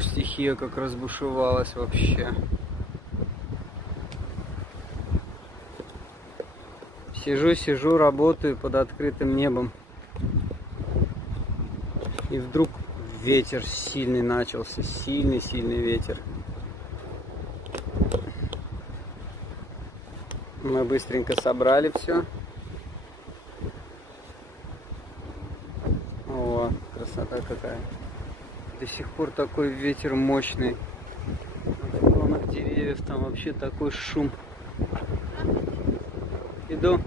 Ух, стихия как разбушевалась вообще. Сижу, работаю под открытым небом. И вдруг ветер сильный начался. Сильный ветер. Мы быстренько собрали все. О, красота какая. До сих пор такой ветер мощный. На кронах деревьев там вообще такой шум. Иду.